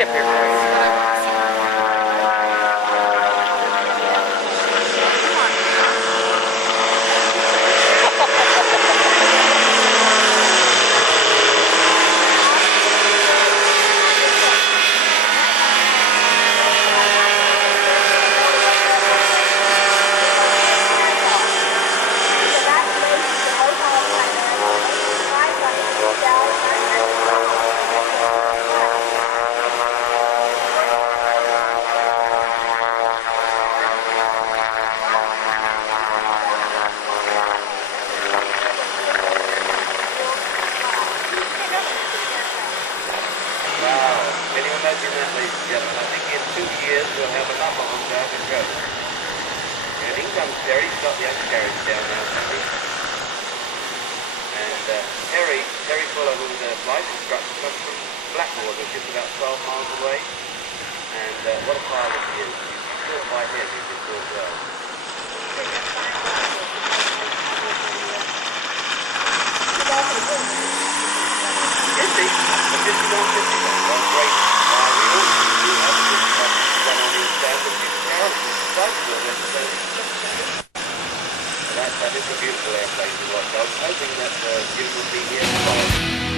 right up here for you. Wow. Can you imagine that, ladies and gentlemen? I think in 2 years we'll have enough of them down the road. And in comes Terry. He's got the undercarriage down now, Terry. And Terry Fuller, who's a flight instructor, comes from Blackwater, just about 12 miles away. And what a pilot he is. He's taught by him. He's been taught well. Is he? A 51, 51. Well, great. We all do have a 51 on his stand, but he's terrible. That is a beautiful airplane to watch. I was hoping that you would be here tomorrow.